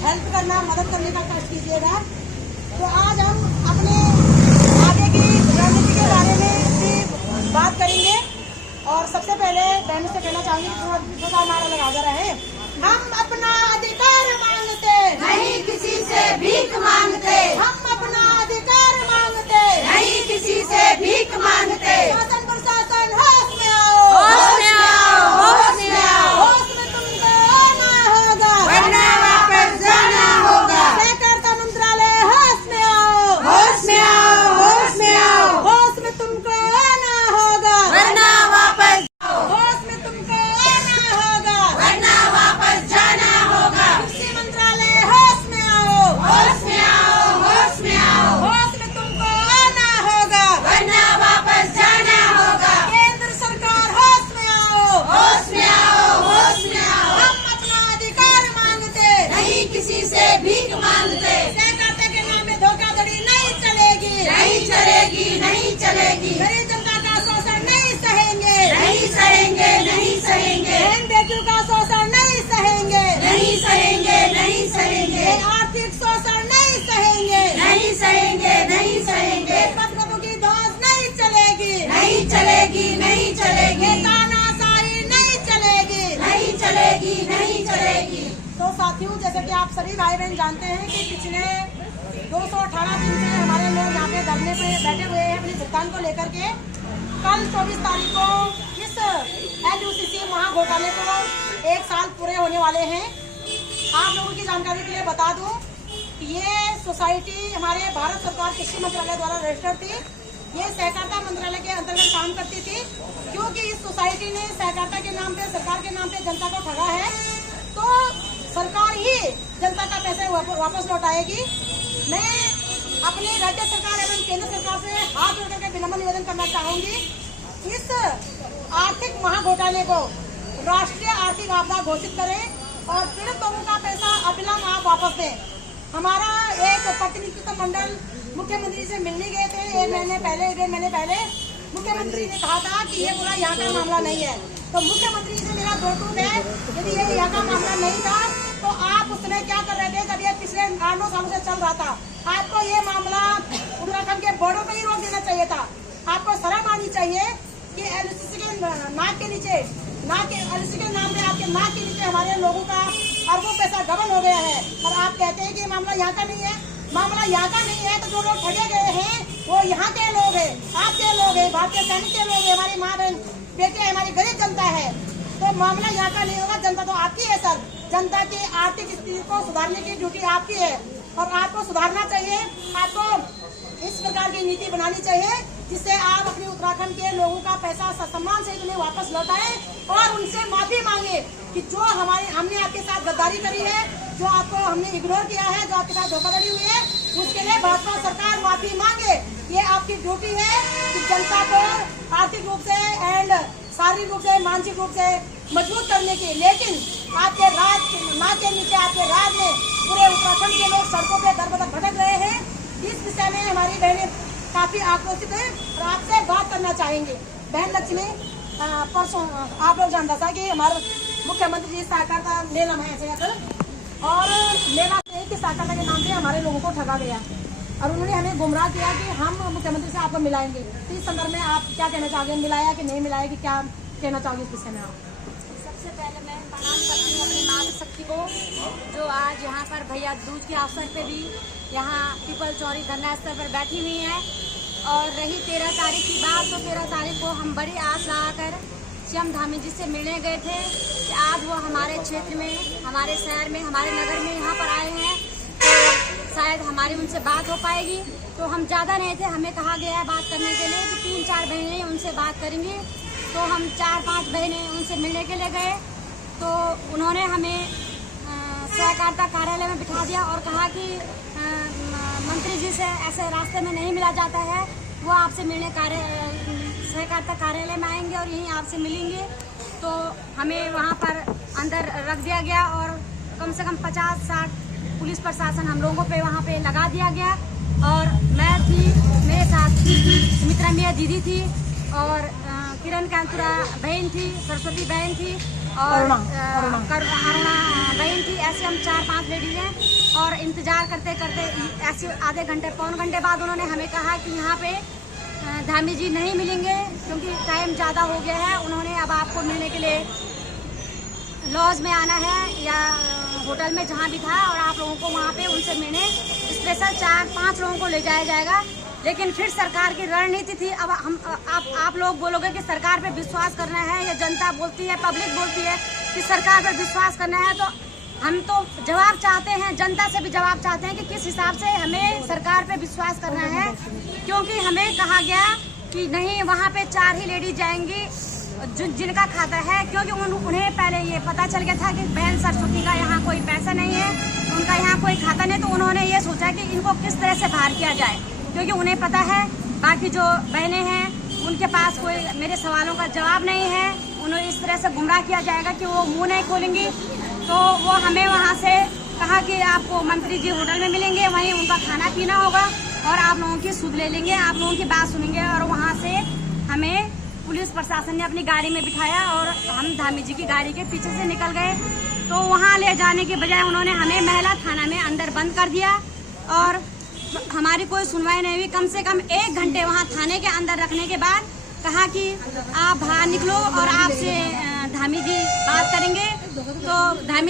Help करना, मदद करने का कष्ट कीजिएगा। तो आज हम अपने आगे की रणनीति के बारे में भी बात करेंगे और सबसे पहले बहनों से कहना चाहूंगी थोड़ा नारा लगा कर रहे, हम अपना अधिकार मांगते नहीं किसी से भीख मांगते, हम अपना अधिकार मांगते नहीं किसी से भीख मांगते। शासन प्रशासन होश में आओ, होश में आओ, होश में आओ, होश में तुमको आना होगा वरना वापस जाना होगा। सहकारिता मंत्रालय होश में आओ, होश में आओ, होश में आओ, होश में तुमको आना होगा वरना वापस जाओ, होश में तुमको आना होगा वरना वापस जाना होगा। कृषि मंत्रालय होश में आओ, होश में आओ, होश में आओ, होश में तुमको आना होगा वरना वापस जाना होगा। केंद्र सरकार होश में आओ, होश में आओ, होश में आओ, हम अपना अधिकार मांगते नहीं किसी से भीख मांगते। सहकारिता के नाम में धोखाधड़ी नहीं चलेगी, नहीं चलेगी, नहीं चलेगी, गरीब जनता का शोषण नहीं सहेंगे, नहीं सहेंगे, नहीं सहेंगे, बहन बेटियों का शोषण नहीं सहेंगे, नहीं सहेंगे, नहीं सहेंगे, आर्थिक शोषण नहीं सहेंगे, नहीं सहेंगे, नहीं सहेंगे, पत्रों की धौंस नहीं चलेगी, नहीं चलेगी, नहीं चलेगी, तानाशाही नहीं चलेगी। नहीं चलेगी, नहीं चलेगी। तो साथियों, जैसे कि आप सभी भाई बहन जानते हैं कि पिछले 218 दिन से हमारे लोग यहाँ पे धरने पे बैठे हुए हैं अपने भुगतान को लेकर के। कल 24 तारीख को इस LUCC महाघोटाले को 1 साल पूरे होने वाले हैं। आप लोगों की जानकारी के लिए बता दूं कि ये सोसाइटी हमारे भारत सरकार कृषि मंत्रालय द्वारा रजिस्टर्ड थी। ये सहकारिता मंत्रालय के अंतर्गत काम करती थी। क्योंकि इस सोसाइटी ने सहकारिता के नाम पे, सरकार के नाम पे जनता को ठगा है, तो सरकार ही जनता का पैसे वापस लौटाएगी। मैं अपनी राज्य सरकार एवं केंद्र सरकार से हाथ जोड़ करके विनम्र निवेदन करना चाहूंगी, इस आर्थिक महाघोटाले को राष्ट्रीय आर्थिक आपदा घोषित करें और पीड़ित लोगों का पैसा अविलंब आप वापस दें। हमारा एक प्रतिनिधित्व मंडल मुख्यमंत्री से मिलने गए थे 1 महीने पहले, 1.5 महीने पहले। मुख्यमंत्री ने कहा था कि ये पूरा यहाँ का मामला नहीं है। तो मुख्यमंत्री से मेरा दोटूट है, यदि ये यहाँ का मामला नहीं था तो आप उस समय क्या कर रहे थे जब ये पिछले 8-9 सालों से चल रहा था? आपको ये मामला उत्तराखंड के बॉर्डर पे ही रोक देना चाहिए था। आपको शर्म आनी चाहिए कि LUCC के नाक के नीचे, LUCC के नाम में आपके नाक के नीचे हमारे लोगों का अरबों पैसा गबन हो गया है और आप कहते हैं कि ये मामला यहाँ का नहीं है। मामला यहाँ का नहीं है तो जो लोग ठगे गए हैं वो यहाँ के लोग हैं, आपके लोग हैं, भारतीय सैनिक के लोग हैं, हमारी माँ बहन बेटे, हमारी गरीब जनता है। तो मामला यहाँ का नहीं होगा। जनता तो आपकी है सर, जनता की आर्थिक स्थिति को सुधारने की ड्यूटी आपकी है और आपको सुधारना चाहिए। आपको इस प्रकार की नीति बनानी चाहिए जिससे आप अपने उत्तराखंड के लोगों का पैसा सम्मान से उन्हें वापस लौटाएं और उनसे माफी मांगे कि जो हमने आपके साथ गद्दारी करी है, जो आपको हमने इग्नोर किया है, जो आपके साथ धोखाधड़ी हुई है, उसके लिए भाजपा सरकार माफी मांगे। ये आपकी ड्यूटी है कि जनता को आर्थिक रूप से एंड शारीरिक रूप से, मानसिक रूप से मजबूत करने की। लेकिन आपके नाक के नीचे, आपके राज में पूरे उत्तराखंड के लोग सड़कों पे दर बदर भटक रहे हैं। इस विषय में हमारी बहनें काफी आक्रोशित है और आपसे बात करना चाहेंगे। बहन लक्ष्मी, परसों आप लोग जानता था कि हमारे मुख्यमंत्री जी सहकारिता नीलम है ऐसे और लेना से कि सहकारिता के नाम पे हमारे लोगों को ठगा गया और उन्होंने हमें गुमराह किया कि हम मुख्यमंत्री से आपको मिलाएंगे। तो इस संदर्भ में आप क्या कहना चाहोगे? मिलाया कि नहीं मिलाया, कि क्या कहना चाहोगे इस विषय में आप? सबसे पहले मैं प्रणाम करती हूँ अपनी मातृ शक्ति को, जो आज यहाँ पर भैया दूज के अवसर पे भी यहाँ पीपल चौरी धरना स्थल पर बैठी हुई है। और रही 13 तारीख की बात, तो 13 तारीख को हम बड़ी आस लगाकर सीएम धामी जी से मिलने गए थे कि आज वो हमारे क्षेत्र में, हमारे शहर में, हमारे नगर में यहाँ पर आए हैं तो शायद हमारी उनसे बात हो पाएगी। तो हम ज़्यादा नहीं थे, हमें कहा गया है बात करने के लिए कि 3-4 बहनें उनसे बात करेंगी। तो हम 4-5 बहनें उनसे मिलने के लिए गए तो उन्होंने हमें सहकारिता कार्यालय में बिठा दिया और कहा कि मंत्री जी से ऐसे रास्ते में नहीं मिला जाता है, वो आपसे मिलने सहकारिता कार्यालय में आएंगे और यहीं आपसे मिलेंगे। तो हमें वहाँ पर अंदर रख दिया गया और कम से कम 50-60 पुलिस प्रशासन हम लोगों पे वहाँ पे लगा दिया गया। और मैं थी, मेरे साथ सुमित्रा मिया दीदी थी और किरण कांतुरा बहन थी, सरस्वती बहन थी और अरुणा बहन थी। ऐसे हम 4-5 लेडीज हैं और इंतजार करते करते ऐसे आधे घंटे पौन घंटे बाद उन्होंने हमें कहा कि यहाँ पे धामी जी नहीं मिलेंगे क्योंकि टाइम ज़्यादा हो गया है। उन्होंने अब आपको मिलने के लिए लॉज में आना है या होटल में जहाँ भी था, और आप लोगों को वहाँ पे उनसे मिलने स्पेशल 4-5 लोगों को ले जाया जाएगा। लेकिन फिर सरकार की रणनीति थी, अब हम आप लोग बोलोगे कि सरकार पे विश्वास करना है, या जनता बोलती है, पब्लिक बोलती है कि सरकार पर विश्वास करना है, तो हम तो जवाब चाहते हैं, जनता से भी जवाब चाहते हैं कि किस हिसाब से हमें सरकार पे विश्वास करना है। क्योंकि हमें कहा गया कि नहीं, वहाँ पे 4 ही लेडीज जाएंगी जिनका खाता है, क्योंकि उन्हें पहले ये पता चल गया था कि बहन सरस्वती का यहाँ कोई पैसा नहीं है, उनका यहाँ कोई खाता नहीं, तो उन्होंने ये सोचा कि इनको किस तरह से बाहर किया जाए। क्योंकि उन्हें पता है बाकी जो बहनें हैं उनके पास कोई मेरे सवालों का जवाब नहीं है, उन्हें इस तरह से गुमराह किया जाएगा कि वो मुंह नहीं खोलेंगी। तो वो हमें वहाँ से कहा कि आपको मंत्री जी होटल में मिलेंगे, वहीं उनका खाना पीना होगा और आप लोगों की सुध ले लेंगे, आप लोगों की बात सुनेंगे। और वहाँ से हमें पुलिस प्रशासन ने अपनी गाड़ी में बिठाया और हम धामी जी की गाड़ी के पीछे से निकल गए। तो वहाँ ले जाने के बजाय उन्होंने हमें महिला थाना में अंदर बंद कर दिया और हमारी कोई सुनवाई नहीं हुई। कम से कम 1 घंटे वहाँ थाने के अंदर रखने के बाद कहा कि आप बाहर निकलो और आपसे धामी जी बात करेंगे। तो धामी